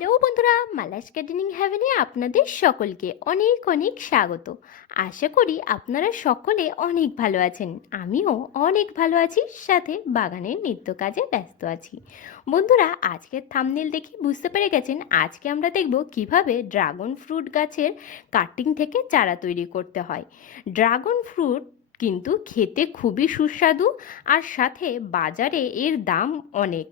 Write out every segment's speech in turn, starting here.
Hello বন্ধুরা, Mala's gardening হ্যাভেনে আপনাদের সকলকে অনেক অনেক স্বাগত। আশা করি আপনারা সকলে অনেক ভালো আছেন। আমিও অনেক ভালো আছি, সাথে বাগানের নিত্য কাজে ব্যস্ত আছি। বন্ধুরা, আজকের থাম্বনেল দেখে বুঝতে পেরে গেছেন আজকে আমরা দেখব কিভাবে ড্রাগন ফ্রুট গাছের কাটিং থেকে চারা তৈরি করতে হয়। ড্রাগন ফ্রুট কিন্তু খেতে খুবই সুস্বাদু, আর সাথে বাজারে এর দাম অনেক।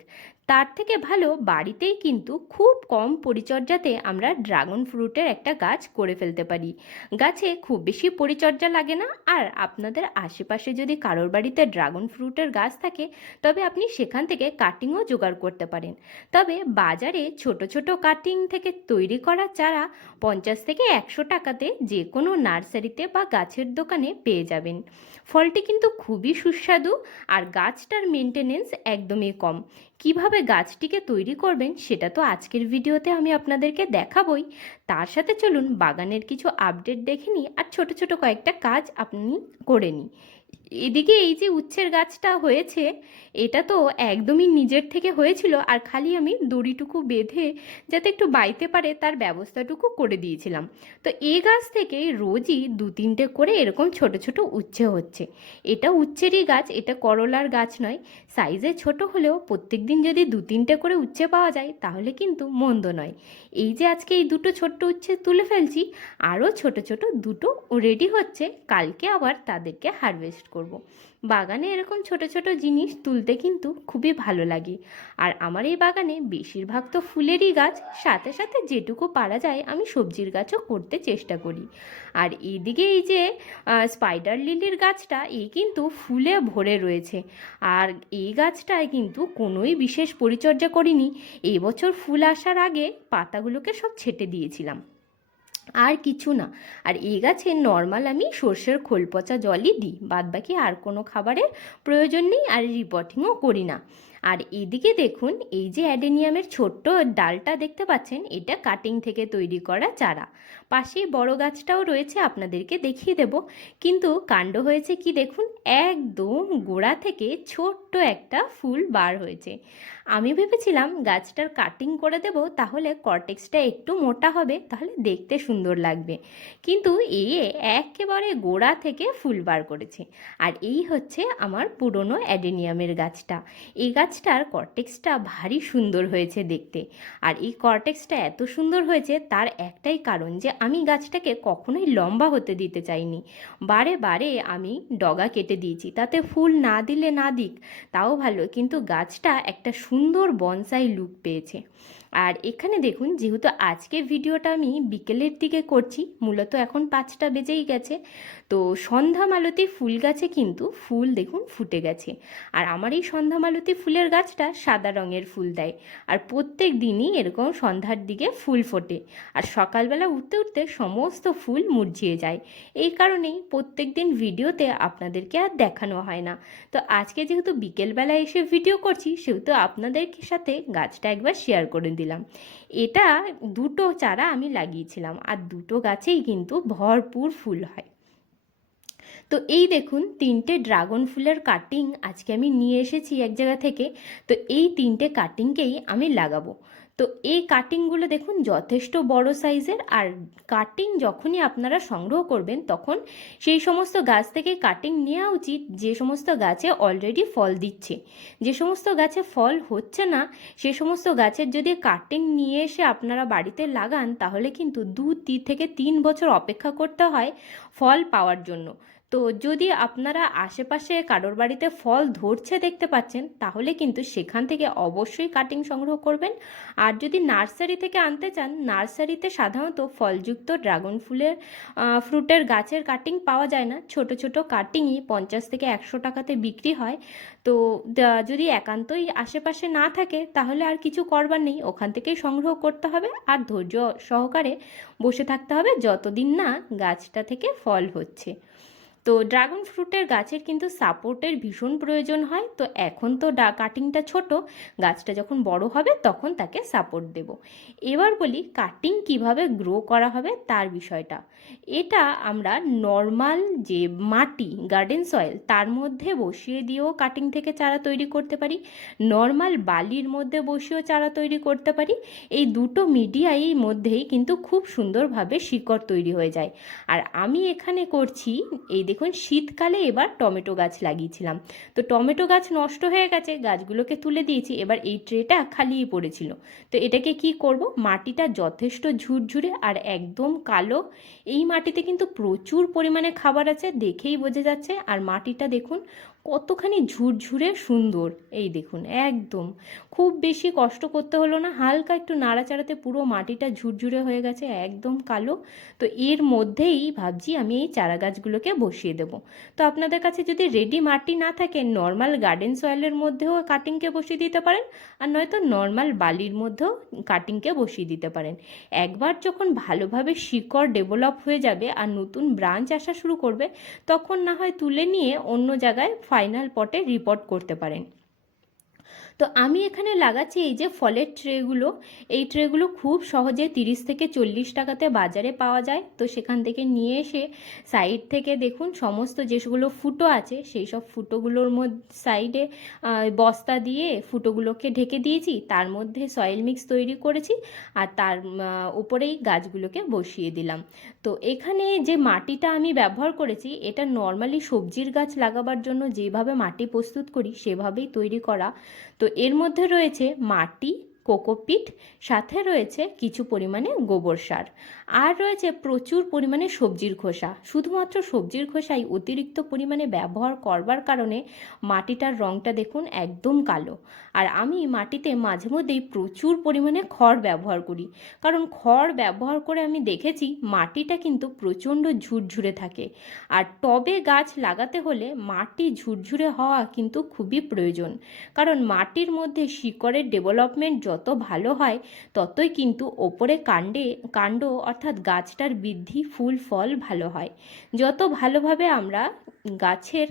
তার থেকে ভালো বাড়িতেই কিন্তু খুব কম পরিচর্যাতে আমরা ড্রাগন ফ্রুটের একটা গাছ করে ফেলতে পারি। গাছে খুব বেশি পরিচর্যা লাগে না, আর আপনাদের আশেপাশে যদি কারোর বাড়িতে ড্রাগন ফ্রুটের গাছ থাকে তবে আপনি সেখান থেকে কাটিংও জোগাড় করতে পারেন। তবে বাজারে ছোট ছোট কাটিং থেকে তৈরি করা চারা 50 থেকে 100 টাকাতে যে কোনো নার্সারিতে বা গাছের দোকানে পেয়ে যাবেন। ফলটি কিন্তু খুবই সুস্বাদু, আর গাছটার মেনটেনেন্স একদমই কম। কিভাবে গাছটিকে তৈরি করবেন সেটা তো আজকের ভিডিওতে আমি আপনাদেরকে দেখাবই। তার সাথে চলুন বাগানের কিছু আপডেট দেখে নিই, আর ছোট ছোট কয়েকটা কাজ আপনি করে নিই। এদিকে এই যে উচ্ছের গাছটা হয়েছে, এটা তো একদমই নিজের থেকে হয়েছিল, আর খালি আমি দড়িটুকু বেঁধে যাতে একটু বাইতে পারে তার ব্যবস্থাটুকু করে দিয়েছিলাম। তো এই গাছ থেকে রোজই 2-3টে করে এরকম ছোট ছোট উচ্ছে হচ্ছে। এটা উচ্ছেরই গাছ, এটা করলার গাছ নয়। সাইজে ছোট হলেও প্রত্যেক দিন যদি 2-3টে করে উচ্ছে পাওয়া যায় তাহলে কিন্তু মন্দ নয়। এই যে আজকে এই দুটো ছোট্ট উচ্ছে তুলে ফেলছি, আরও ছোট ছোট দুটো রেডি হচ্ছে, কালকে আবার তাদেরকে হারভেস্ট করব। বাগানে এরকম ছোট ছোট জিনিস তুলতে কিন্তু খুবই ভালো লাগে। আর আমার এই বাগানে বেশিরভাগ তো ফুলেরই গাছ, সাথে সাথে যেটুকু পারা যায় আমি সবজির গাছও করতে চেষ্টা করি। আর এদিকে এই যে স্পাইডার লিলির গাছটা, এই কিন্তু ফুলে ভরে রয়েছে। আর এই গাছটায় কিন্তু কোনোই বিশেষ পরিচর্যা করিনি। এই বছর ফুল আসার আগে পাতাগুলোকে সব ছেটে দিয়েছিলাম, আর কিছু না। আর এই গাছে নর্মাল আমি সর্ষের খোল পচা জলই দিই, বাদবাকি আর কোনো খাবারের প্রয়োজন নেই, আর রিপোর্টিংও করি না। আর এদিকে দেখুন, এই যে অ্যাডেনিয়ামের ছোট্ট ডালটা দেখতে পাচ্ছেন, এটা কাটিং থেকে তৈরি করা চারা। পাশেই বড় গাছটাও রয়েছে, আপনাদেরকে দেখিয়ে দেব। কিন্তু কাণ্ড হয়েছে কি দেখুন, একদম গোড়া থেকে ছোট্ট একটা ফুল বার হয়েছে। আমি ভেবেছিলাম গাছটার কাটিং করে দেব, তাহলে কর্টেক্সটা একটু মোটা হবে, তাহলে দেখতে সুন্দর লাগবে। কিন্তু একেবারে গোড়া থেকে ফুল বার করেছে। আর এই হচ্ছে আমার পুরনো অ্যাডেনিয়ামের গাছটা। এই গাছটার কর্টেক্সটা ভারী সুন্দর হয়েছে দেখতে। আর এই কর্টেক্সটা এত সুন্দর হয়েছে তার একটাই কারণ, যে আমি গাছটাকে কখনোই লম্বা হতে দিতে চাইনি। বারে বারে আমি ডগা কেটে দিয়েছি, তাতে ফুল না দিলে না দিক, তাও ভালো, কিন্তু গাছটা একটা সুন্দর বনসাই লুক পেয়েছে। আর এখানে দেখুন, যেহেতু আজকে ভিডিওটা আমি বিকেলের দিকে করছি, মূলত এখন 5টা বেজেই গেছে, তো সন্ধ্যা মালতী ফুল গাছে কিন্তু ফুল দেখুন ফুটে গেছে। আর আমার এই সন্ধ্যা মালতী ফুলের গাছটা সাদা রঙের ফুল দেয়, আর প্রত্যেক দিনই এরকম সন্ধ্যার দিকে ফুল ফোটে, আর সকালবেলা উঠতে উঠতে সমস্ত ফুল মুরঝিয়ে যায়। এই কারণেই প্রত্যেক দিন ভিডিওতে আপনাদেরকে আর দেখানো হয় না। তো আজকে যেহেতু বিকেলবেলা এসে ভিডিও করছি, সেহেতু আপনাদের সাথে গাছটা একবার শেয়ার করে দিলাম। এটা দুটো চারা আমি লাগিয়েছিলাম, আর দুটো গাছেই কিন্তু ভরপুর ফুল হয়। তো এই দেখুন, 3টে ড্রাগন ফুলের কাটিং আজকে আমি নিয়ে এসেছি এক জায়গা থেকে। তো এই 3টে কাটিংকেই আমি লাগাবো। তো এই কাটিংগুলো দেখুন যথেষ্ট বড় সাইজের। আর কাটিং যখনই আপনারা সংগ্রহ করবেন তখন সেই সমস্ত গাছ থেকে কাটিং নেওয়া উচিত যে সমস্ত গাছে অলরেডি ফল দিচ্ছে। যে সমস্ত গাছে ফল হচ্ছে না সে সমস্ত গাছের যদি কাটিং নিয়ে এসে আপনারা বাড়িতে লাগান, তাহলে কিন্তু 2 থেকে 3 বছর অপেক্ষা করতে হয় ফল পাওয়ার জন্য। তো যদি আপনারা আশেপাশে কারোর বাড়িতে ফল ধরছে দেখতে পাচ্ছেন, তাহলে কিন্তু সেখান থেকে অবশ্যই কাটিং সংগ্রহ করবেন। আর যদি নার্সারি থেকে আনতে চান, নার্সারিতে সাধারণত ফলযুক্ত ড্রাগন ফ্রুটের গাছের কাটিং পাওয়া যায় না। ছোট ছোট কাটিংই 50 থেকে 100 টাকাতে বিক্রি হয়। তো যদি একান্তই আশেপাশে না থাকে তাহলে আর কিছু করবার নেই, ওখান থেকেই সংগ্রহ করতে হবে, আর ধৈর্য সহকারে বসে থাকতে হবে যতদিন না গাছটা থেকে ফল হচ্ছে। তো ড্রাগন ফ্রুটের গাছের কিন্তু সাপোর্টের ভীষণ প্রয়োজন হয়। তো এখন তো কাটিংটা ছোট, গাছটা যখন বড় হবে তখন তাকে সাপোর্ট দেব। এবার বলি কাটিং কিভাবে গ্রো করা হবে তার বিষয়টা। এটা আমরা নর্মাল যে মাটি গার্ডেন সয়েল তার মধ্যে বসিয়ে দিয়েও কাটিং থেকে চারা তৈরি করতে পারি, নর্মাল বালির মধ্যে বসিয়েও চারা তৈরি করতে পারি। এই দুটো মিডিয়াই মধ্যেই কিন্তু খুব সুন্দরভাবে শিকড় তৈরি হয়ে যায়। আর আমি এখানে করছি, এই দেখুন শীতকালে এবার টমেটো গাছ লাগিয়েছিলাম, তো টমেটো গাছ নষ্ট হয়ে গেছে, গাছগুলোকে তুলে দিয়েছি, এবার এই ট্রেটা খালিই পড়েছিল। তো এটাকে কি করব, মাটিটা যথেষ্ট ঝুরঝুরে আর একদম কালো। এই মাটিতে কিন্তু প্রচুর পরিমাণে খাবার আছে, দেখেই বোঝা যাচ্ছে। আর মাটিটা দেখুন কতখানি ঝুরঝুরে সুন্দর, এই দেখুন একদম খুব বেশি কষ্ট করতে হলো না, হালকা একটু নাড়াচাড়াতে পুরো মাটিটা ঝুরঝুরে হয়ে গেছে, একদম কালো। তো এর মধ্যেই ভাবছি আমি এই চারা গাছগুলোকে বসিয়ে দেব। তো আপনাদের কাছে যদি রেডি মাটি না থাকে, নর্মাল গার্ডেন সয়েলের মধ্যেও কাটিংকে বসিয়ে দিতে পারেন, আর নয়তো নর্মাল বালির মধ্যেও কাটিংকে বসিয়ে দিতে পারেন। একবার যখন ভালোভাবে শিকড় ডেভেলপ হয়ে যাবে আর নতুন ব্রাঞ্চ আসা শুরু করবে, তখন না হয় তুলে নিয়ে অন্য জায়গায় ফাইনাল পটে রিপোর্ট করতে পারেন। তো আমি এখানে লাগাচ্ছি এই যে ফলের ট্রেগুলো। এই ট্রেগুলো খুব সহজে 30 থেকে 40 টাকাতে বাজারে পাওয়া যায়। তো সেখান থেকে নিয়ে এসে সাইড থেকে দেখুন সমস্ত যেগুলো ফুটো আছে সেই সব ফুটোগুলোর মধ্যে সাইডে বস্তা দিয়ে ফুটোগুলোকে ঢেকে দিয়েছি, তার মধ্যে সয়েল মিক্স তৈরি করেছি আর তার উপরেই গাছগুলোকে বসিয়ে দিলাম। তো এখানে যে মাটিটা আমি ব্যবহার করেছি এটা নর্মালি সবজির গাছ লাগাবার জন্য যেভাবে মাটি প্রস্তুত করি সেভাবেই তৈরি করা। তো এর মধ্যে রয়েছে মাটি, কোকোপিট, সাথে রয়েছে কিছু পরিমাণে গোবর সার, আর রয়েছে প্রচুর পরিমাণে সবজির খোসা। শুধুমাত্র সবজির খোসাই অতিরিক্ত পরিমাণে ব্যবহার করবার কারণে মাটিটার রঙটা দেখুন একদম কালো। আর আমি মাটিতে মাঝে মধ্যেই প্রচুর পরিমাণে খড় ব্যবহার করি, কারণ খড় ব্যবহার করে আমি দেখেছি মাটিটা কিন্তু প্রচণ্ড ঝুরঝুরে থাকে। আর টবে গাছ লাগাতে হলে মাটি ঝুরঝুরে হওয়া কিন্তু খুবই প্রয়োজন, কারণ মাটির মধ্যে শিকড়ের ডেভেলপমেন্ট যত ভালো হয় ততই কিন্তু ওপরে কাণ্ড অর্থাৎ গাছটার বৃদ্ধি ফুল ফল ভালো হয়। যত ভালোভাবে আমরা গাছের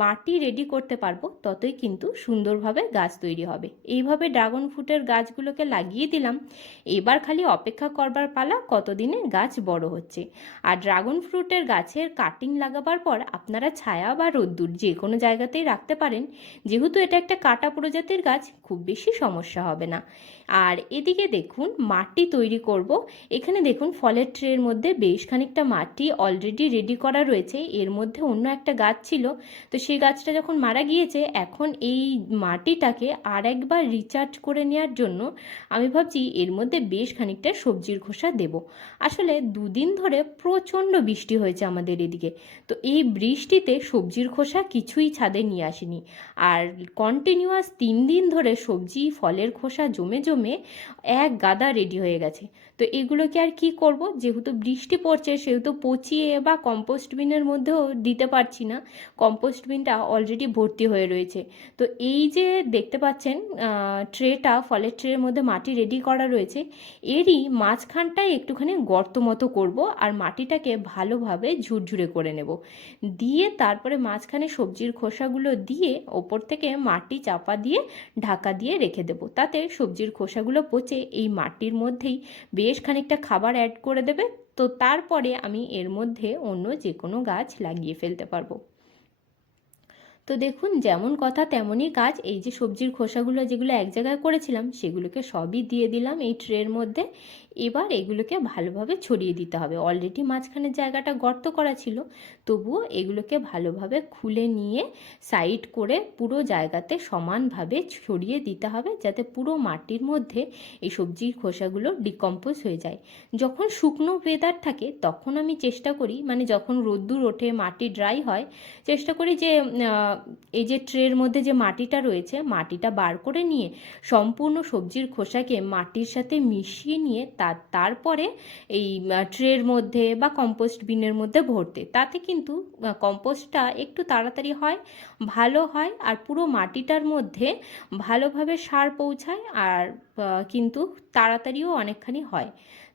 মাটি রেডি করতে পারবো ততই কিন্তু সুন্দরভাবে গাছ তৈরি হবে। এইভাবে ড্রাগন ফ্রুটের গাছগুলোকে লাগিয়ে দিলাম, এবার খালি অপেক্ষা করবার পালা কতদিনে গাছ বড় হচ্ছে। আর ড্রাগন ফ্রুটের গাছের কাটিং লাগাবার পর আপনারা ছায়া বা রোদ্দুর যে কোনো জায়গাতেই রাখতে পারেন, যেহেতু এটা একটা কাটা প্রজাতির গাছ খুব বেশি সমস্যা হবে না। আর এদিকে দেখুন মাটি তৈরি করব। এখানে দেখুন ফলের ট্রের মধ্যে বেশ খানিকটা মাটি অলরেডি রেডি করা রয়েছে, এর মধ্যে অন্য একটা গাছ ছিল, তো সেই গাছটা যখন মারা গিয়েছে এখন এই মাটিটাকে আর একবার রিচার্জ করে নেওয়ার জন্য আমি ভাবছি এর মধ্যে বেশ খানিকটা সবজির খোসা দেব। আসলে দুদিন ধরে প্রচণ্ড বৃষ্টি হয়েছে আমাদের এদিকে, তো এই বৃষ্টিতে সবজির খোসা কিছুই ছাদে নিয়ে আসেনি। আর কন্টিনিউয়াস 3 দিন ধরে সবজি ফলের খোসা জমে জমে এক গাদা রেডি হয়ে গেছে। তো এগুলোকে আর কি করব, যেহেতু বৃষ্টি পড়ছে সেহেতু পচিয়ে বা কম্পোস্ট বিনের মধ্যেও দিতে পারছি না, কম্পোস্ট বিনটা অলরেডি ভর্তি হয়ে রয়েছে। তো এই যে দেখতে পাচ্ছেন ট্রেটা, ফলের ট্রের মধ্যে মাটি রেডি করা রয়েছে, এরই মাঝখানটায় একটুখানি গর্ত মতো করব আর মাটিটাকে ভালোভাবে ঝুরঝুরে করে নেব, দিয়ে তারপরে মাঝখানে সবজির খোসাগুলো দিয়ে ওপর থেকে মাটি চাপা দিয়ে ঢাকা দিয়ে রেখে দেব, তাতে সবজির খোসাগুলো পচে এই মাটির মধ্যেই বেশ খানিকটা খাবার অ্যাড করে দেবে। তো তারপরে আমি এর মধ্যে অন্য যে কোনো গাছ লাগিয়ে ফেলতে পারবো। তো দেখুন যেমন কথা তেমনই কাজ, এই যে সবজির খোসাগুলো যেগুলো এক জায়গায় করেছিলাম সেগুলোকে সবই দিয়ে দিলাম এই ট্রের মধ্যে। এবার এগুলোকে ভালোভাবে ছড়িয়ে দিতে হবে, অলরেডি মাঝখানের জায়গাটা গর্ত করা ছিল, তবুও এগুলোকে ভালোভাবে খুলে নিয়ে সাইড করে পুরো জায়গাতে সমানভাবে ছড়িয়ে দিতে হবে, যাতে পুরো মাটির মধ্যে এই সবজির খোসাগুলো ডিকম্পোজ হয়ে যায়। যখন শুকনো ওয়েদার থাকে তখন আমি চেষ্টা করি, মানে যখন রোদ্দুর ওঠে মাটি ড্রাই হয়, চেষ্টা করি যে এই যে ট্রের মধ্যে যে মাটিটা রয়েছে মাটিটা বার করে নিয়ে সম্পূর্ণ সবজির খোসাকে মাটির সাথে মিশিয়ে নিয়ে তারপরে এই ট্রের মধ্যে বা কম্পোস্ট বিনের মধ্যে ভরতে, তাতে কিন্তু কম্পোস্টটা একটু তাড়াতাড়ি হয়, ভালো হয়, আর পুরো মাটিটার মধ্যে ভালোভাবে সার পৌঁছায় আর কিন্তু তাড়াতাড়িও অনেকখানি হয়।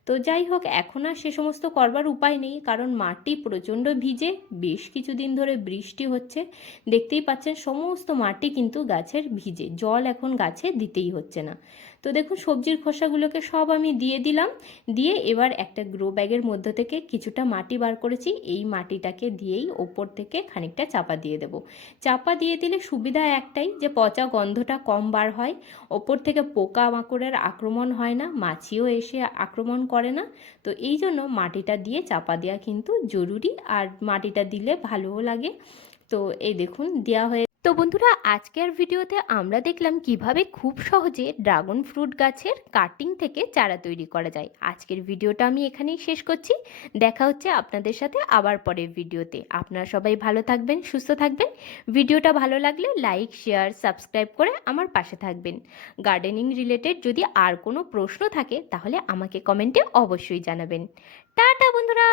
তো যাই হোক, এখন আর সে সমস্ত করবার উপায় নেই, কারণ মাটি প্রচণ্ড ভিজে, বেশ কিছুদিন ধরে বৃষ্টি হচ্ছে। দেখতেই পাচ্ছেন সমস্ত মাটি কিন্তু গাছের ভিজে, জল এখন গাছে দিতেই হচ্ছে না। তো দেখুন সবজির খোসাগুলোকে সব আমি দিয়ে দিলাম, দিয়ে এবার একটা গ্রো ব্যাগের মধ্যে থেকে কিছুটা মাটি বার করেছি, এই মাটিটাকে দিয়েই ওপর থেকে খানিকটা চাপা দিয়ে দেব। চাপা দিয়ে দিলে সুবিধা একটাই, যে পচা গন্ধটা কম বার হয়, ওপর থেকে পোকা মাকড়ের আক্রমণ হয় না, মাছিও এসে আক্রমণ করে না। তো এই জন্য মাটিটা দিয়ে চাপা দেওয়া কিন্তু জরুরি, আর মাটিটা দিলে ভালোও লাগে। তো এই দেখুন দেওয়া হয়ে। তো বন্ধুরা, আজকের ভিডিওতে আমরা দেখলাম কিভাবে খুব সহজে ড্রাগন ফ্রুট গাছের কাটিং থেকে চারা তৈরি করা যায়। আজকের ভিডিওটা আমি এখানেই শেষ করছি। দেখা হচ্ছে আপনাদের সাথে আবার পরের ভিডিওতে। আপনারা সবাই ভালো থাকবেন, সুস্থ থাকবেন। ভিডিওটা ভালো লাগলে লাইক, শেয়ার, সাবস্ক্রাইব করে আমার পাশে থাকবেন। গার্ডেনিং রিলেটেড যদি আর কোনো প্রশ্ন থাকে তাহলে আমাকে কমেন্টে অবশ্যই জানাবেন। টাটা বন্ধুরা।